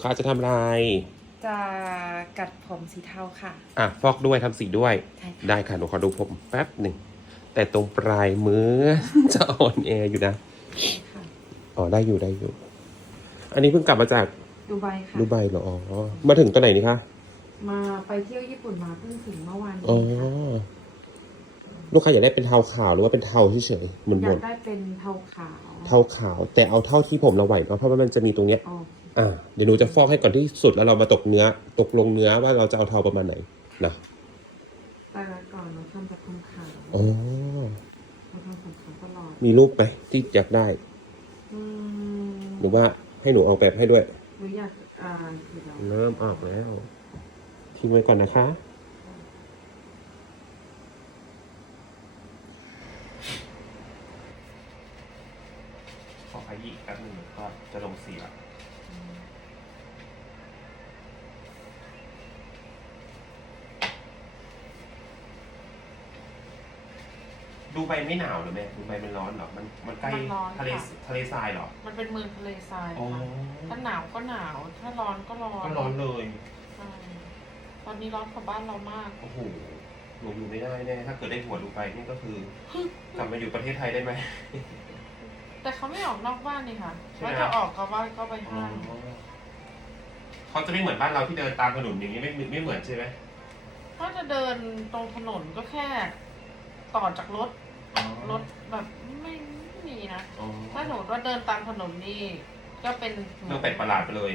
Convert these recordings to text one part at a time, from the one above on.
เขาจะทำลายจะกัดผมสีเทาค่ะ อะฟอกด้วยทำสีด้วย ใช่ค่ะ ได้ค่ะ หนูขอดูผมแป๊บหนึ่ง แต่ตรงปลายมือ จะอ่อนแออยู่นะ ค่ะอ๋อ ได้อยู่ได้อยู่ อันนี้เพิ่งกลับมาจากดูใบค่ะดูไบเหรอ อ๋อ มาถึงตอนไหนนี่คะ มาไปเที่ยวญี่ปุ่นมาเพิ่งถึงเมื่อวานนี้อ๋อ ค่ะลูกค้าอยากได้เป็นเทาขาวหรือว่าเป็นเทาเฉยๆหมุนอหมยาดกได้เป็นเทาขาวเทาขาว แต่เอาเท่าที่ผมเราไหวเนาะเพราะว่ามันจะมีตรงเนี้ยโอเค อ่าเดี๋ยวหนูจะฟอกให้ก่อนที่สุดแล้วเรามาตกเนื้อ ตกลงเนื้อว่าเราจะเอาเทาประมาณไหนนะแต่ก่อนเราทำแบบคนขาวอ๋อเราทำผมขาวตลอดมีรูปไหมที่อยากได้ อืมหรือว่าให้หนูออกแบบให้ด้วย หรืออยากอ่าคือเรา เริ่มออกแล้ว ทิ้งไว้ก่อนนะคะ ขอขยี้แป๊บนึงก็จะลงสีละ ดูใบไม่หนาวเหรอแม่ดูใบมันร้อนเหรอ มันมันใกล้มันร้อนทะเลค่ะ ทะเลทรายเหรอมันเป็นเมืองทะเลทรายอ๋อค่ะถ้าหนาวก็หนาว ถ้าร้อนก็ร้อนก็ร้อนเลยใช่ตอนนี้ร้อนกว่าบ้านเรามาก โอ้โหหนูอยู่ไม่ได้แน่ถ้าเกิดได้หัวดูไปนี่ก็คือกลับมาอยู่ประเทศไทยได้ไหม แต่เขาไม่ออกนอกบ้านนี่ค่ะใช่ไหม ว่าจะออกก็ว่าก็ไปห้างเขาจะไม่เหมือนบ้านเราที่เดินตามถนนอย่างนี้ไม่ไม่เหมือนใช่ไหม ถ้าจะเดินตรงถนนก็แค่ ต่อจากรถรถแบบไม่ไม่มีนะ อ๋อถ้าหนูว่าเดินตามถนนนี่ก็เป็นเรื่องแปลกประหลาดไปเลย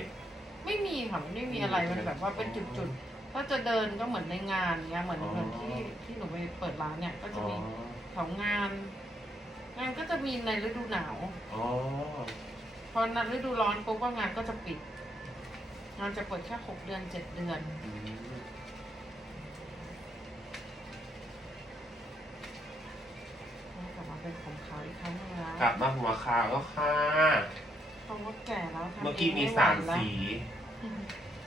ไม่มีค่ะมันไม่มีอะไรมันแบบว่าเป็นจุดๆถ้าจะเดินก็เหมือนในงานเนี้ยเหมือนอ๋อ เหมือนที่ที่หนูไปเปิดร้านเนี่ย ก็จะอ๋อมีแถวงาน งานก็จะมีในฤดูหนาว อ๋อพอนันฤดูร้อนปุ๊บว่างานก็จะปิด งานจะเปิดแค่หกเดือนเจ็ดเดือน อืม กลับมา เป็นของเขาอีกครั้งหนึงแล้วกลับมาหัวขาวแล้วค่ะ เพราะว่าแก่แล้วทำเมื่อกี้มีงไไหวสามแล้วสี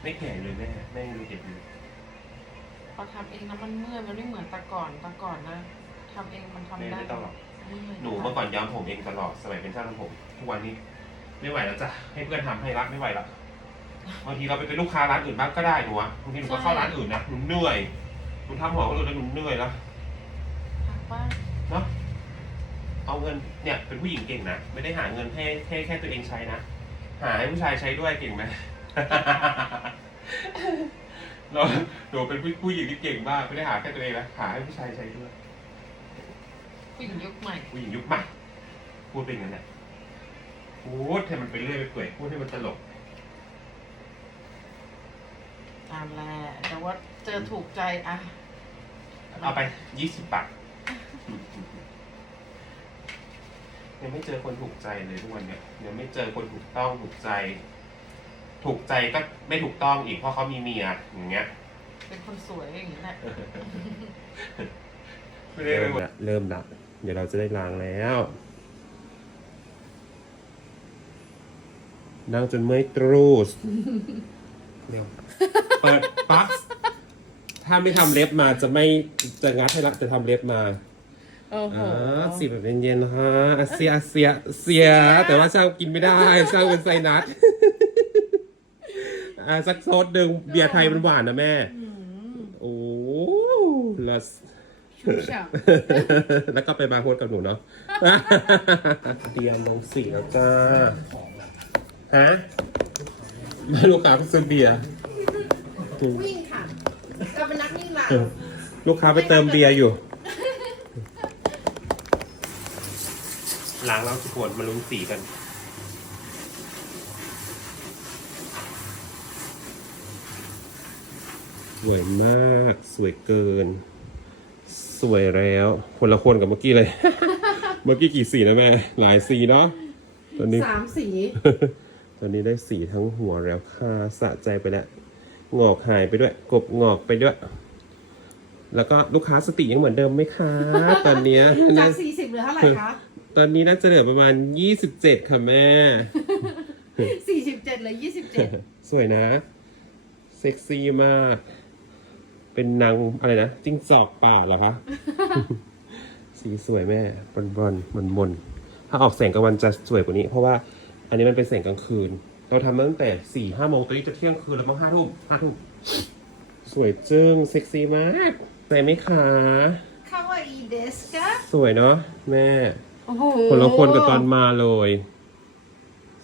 ไม่แก่เลยแม่แม่ดูเด็กเลยพอทำเองนะมันเมื่อยมันไม่เหมือนแต่ก่อนแต่ก่อนนะทำเองมันทำแม่ได้ไม่ต้องหรอก เมื่อยหนูเมื่อก่อนย้อมผมเองตลอดสมัยเป็นช่างทำผม ทุกวันนี้ ไม่ไหวแล้วจ้ะให้เพื่อนทำให้รักไม่ไหวละบางทีเราไปเป็นลูกค้าร้านอื่นบ้างก็ได้หนูอะบางทีหนูก็เข้าร้านอื่นนะหนูเหนื่อยหนูทำหัวก็เลยแล้วหนูเหนื่อยแล้ว พักบ้างเนาะ เอาเงินเนี่ยเป็นผู้หญิงเก่งนะไม่ได้หาเงินแค่แค่แค่ตัวเองใช้นะหาให้ผู้ชายใช้ด้วยเก่งไหมเราหนูเป็นผู้ผู้หญิงที่เก่งมากไม่ได้หาแค่ตัวเองนะหาให้ผู้ชายใช้ด้วย ผู้หญิงยุคใหม่ ผู้หญิงยุคใหม่พูดเป็นอย่างนั้นแหละพูดให้มันไปเรื่อยไปเปื่อยพูดให้มันตลกตามแหละแต่ว่าเจอถูกใจอะ เอาไปยี่สิบบาท ยังไม่เจอคนถูกใจเลยทุกวันเนี่ยยังไม่เจอคนถูกต้องถูกใจ ถูกใจก็ไม่ถูกต้องอีกเพราะเขามีเมียอย่างเงี้ย เป็นคนสวยอย่างนี้แหละเริ่มละเริ่มละเดี๋ยวเราจะได้ล้างแล้วนั่งจนเมื่อยตรูสเร็วเปิดปั๊บถ้าไม่ทำเล็บมาจะไม่จะงัดให้รักจะทำเล็บมา โอ้โห อ่าสีแบบเย็นๆนะฮะอะเสียเสียเสีย แต่ว่าช่างกินไม่ได้ ช่างเป็นไซนัสอ่าสักโซดหนึ่งเบียร์ไทยมันหวานนะแม่ โอ้ลสชูฉ่แล้วก็ไปบาร์โฮสกับหนูเนาะ เตรียมลงสีแล้วจ้าฮะไม่ลูกค้าก็ซื้อเบียร์วิ่งค่ะจะเป็นนักวิ่งหลังลูกค้าไปเติมเบียร์อยู่ ล้างแล้วทุกคนมาลุ้นสีกัน สวยมากสวยเกิน สวยแล้ว คนละคนกับเมื่อกี้เลย เมื่อกี้กี่สีนะแม่ หลายสีเนาะตอนนี้ สามสี ตอนนี้ได้สีทั้งหัวแล้วค่ะสะใจไปแล้ว งอกหายไปด้วย กบงอกไปด้วย แล้วก็ลูกค้าสติยังเหมือนเดิมไหมคะ ตอนเนี้ย จากสี่สิบเหลือเท่าไหร่คะ ตอนนี้น่าจะเหลือประมาณ 27 ค่ะแม่ สี่สิบเจ็ดเหลือยี่สิบเจ็ดสวยนะ เซ็กซี่มาก เป็นนางอะไรนะจิ้งจอกป่าเหรอคะ สีสวยแม่บอลบอลมนมนๆถ้าออกแสงกลางวันจะสวยกว่านี้ เพราะว่าอันนี้มันเป็นแสงกลางคืน เราทำมาตั้งแต่สี่ห้าโมงตอนนี้จะเที่ยงคืนแล้วมั้งห้าทุ่มห้าทุ่มสวยจึ้งเซ็กซี่มากใส่ไหมคะ คาวาอีเดสกะสวยเนาะแม่ โอ้โหคนละคนกับตอนมาเลย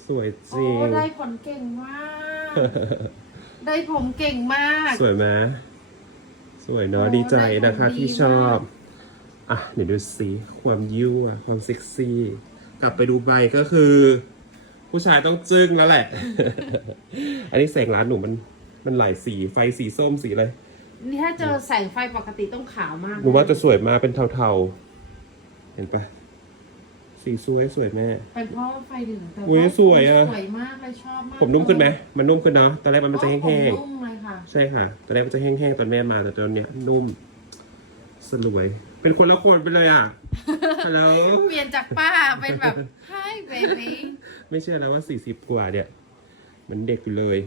สวยจโอ้ริงได้ผลเก่งมาก ได้ผมเก่งมาก สวยไหมสวยเนาะโอ้ดีใจนะคะได้ผลดีที่ชอบ อะเดี๋ยวดูสิความยั่วความเซ็กซี่ กลับไปดูใบก็คือ ผู้ชายต้องจึ้งแล้วแหละ อันนี้แสงร้านหนูมันมันหลายสีไฟสีส้มสีอะไรนี่ถ้าเจอแสงไฟปกติต้องขาวมากหนูว่าจะสวยมากเป็นเทาๆ เห็นปะ สีสวยสวยแม่ เป็นเพราะว่าไฟดึงแต่อุ๊ยว่าสวยอะ สวยมากเลยชอบมากผมนุ่มขึ้นไหมมันนุ่มขึ้นเนาะตอนแรกมันจะอ๋อแห้งผมนุ่มเลยค่ะๆใช่ค่ะ ตอนแรกมันจะแห้งๆ ตอนแม่มา แต่ตอนเนี้ยนุ่ม สลวย เป็นคนละคนไปเลยอะฮัลโหลเปลี่ยนจากป้าเป็นแบบ hi baby ไม่เชื่อแล้วว่าสี่สิบกว่าเนี่ยเหมันเด็กอยู่เลย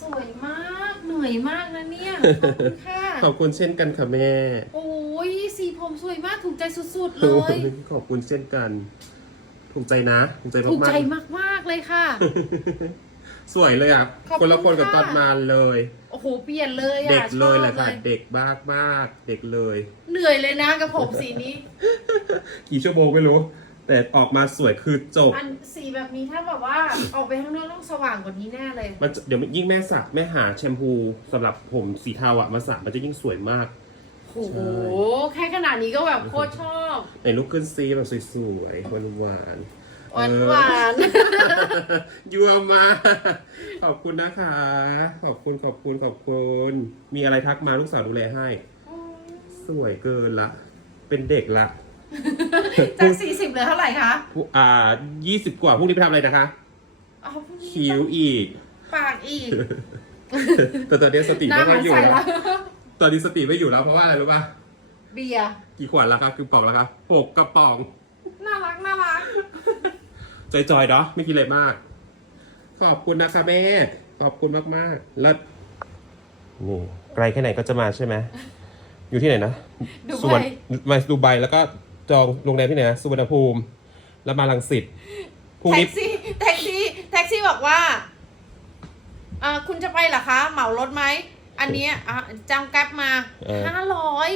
สวยมาก เหนื่อยมากนะเนี่ย ขอบคุณค่ะ ขอบคุณเช่นกันค่ะแม่ โอ้ย สีผมสวยมากถูกใจสุดๆ เลยขอบคุณเช่นกัน ถูกใจนะ ถูกใจถูกมาใจกมากๆเลยค่ะๆสวยเลยอะ ขอบคนละคนคุณกับตค่ะอนมาเลย โอ้โหเปลี่ยนเลยอะเด็กเลยแหละชอบค่ะ เด็กมากมากๆเด็กเลย เหนื่อยเลยนะกับผมสีนี้ กี่ชั่วโมงไม่รู้ แต่ออกมาสวยคือจบ อันสีแบบนี้ถ้าแบบว่าออกไปข้างนอกต้องสว่างกว่านี้แน่เลย มันจะเดี๋ยวยิ่งแม่สระแม่หาแชมพูสำหรับผมสีเทาอะมาสระมันจะยิ่งสวยมาก โอ้โหแค่ขนาดนี้ก็แบบโคตรชอบในลุกขึ้นซีแบบสวยๆหวานหวานๆหวานเออหวานยั่วมากขอบคุณนะคะ ขอบคุณขอบคุณขอบคุณ มีอะไรทักมาลูกสาวดูแลให้ สวยเกินละ เป็นเด็กละ จากสี่สิบเหลือเท่าไหร่คะผู้อ่ายี่สิบกว่าพรุ่งนี้ไปทำอะไรนะคะเอาพรุ่งนี้คิ้วอีก ปากอีก แต่ตอนนี้สติหน้าไม่มัค่อนยอยู่ใส่แล้แล้วว ตอนนี้สติไม่อยู่แล้วเพราะว่าอะไรรู้ป่ะเบียร์กี่ขวดแล้วครับคือกล่องแล้วครับหกกระป๋อง น่ารักน่ารักจอยๆเนาะไม่คิดอะไรมาก ขอบคุณนะคะแม่ ขอบคุณมากๆแล้วนี่ไกลแค่ไหนก็จะมาใช่ไหมอยู่ที่ไหนนะดูสุไปวรรณมาดูไบแล้วก็จองโรงแรมที่ไหนนะสุวรรณภูมิ แล้วมาลังสิตพรุ่งแท็นี้กซี่แท็กซี่แท็กซี่บอกว่าอ่า คุณจะไปเหรอคะ เหมารถไหม อันเนี้ยอะจำแก๊ปมาห้าร้อย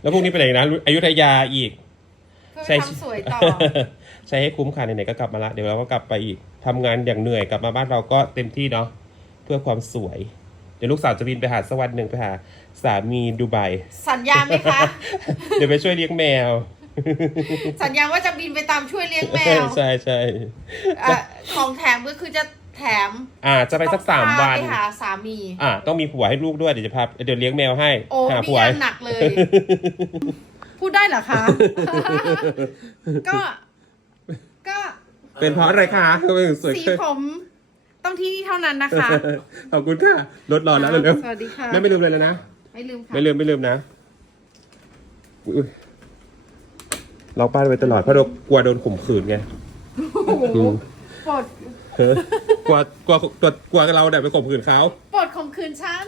แล้วพรุ่งนี้ไปไหนนะอยุธยาอีก เพื่อใช่ไปทำสวยต่อ ใช้ให้คุ้มค่ะไหนๆก็กลับมาละเดี๋ยวเราก็กลับไปอีกทำงานอย่างเหนื่อยกลับมาบ้านเราก็เต็มที่เนาะเพื่อความสวย เดี๋ยวลูกสาวจะบินไปหาสักวันหนึ่งไปหาสามีดูไบ สัญญาไหมคะ เดี๋ยวไปช่วยเลี้ยงแมวสัญญาว่าจะบินไปตามช่วยเลี้ยงแมวใช่ใช่ อะของแถมก็คือจะ แถมอ่าจะไปสักสามวันต้องพไปหาสามี อ่าต้องมีผัวให้ลูกด้วยเดี๋ยวจะพาเดี๋ยวเลี้ยงแมวให้โอ้หามีผัวงานหนักเลย พูดได้เหรอคะ ก็ ก็เป็นเพราะอะไรคะทำไมถึงสวยสีขึ้นผมต้องที่นี่เท่านั้นนะคะ ขอบคุณค่ะรถรอแล้วเร็วสวัสดีค่ะๆแม่ไม่ลืมเลยแล้วนะ ไม่ลืมค่ะไม่ลืมไม่ลืมนะอุ๊ยล็อกบ้านไว้ตลอดเพราะเรากลัวโดนข่มขืนไงโอ้โหอืมปลด กลัวกลัวกลัวกลัวเราเนี่ยไปข่มขืนเขา ปลดข่มขืนฉัน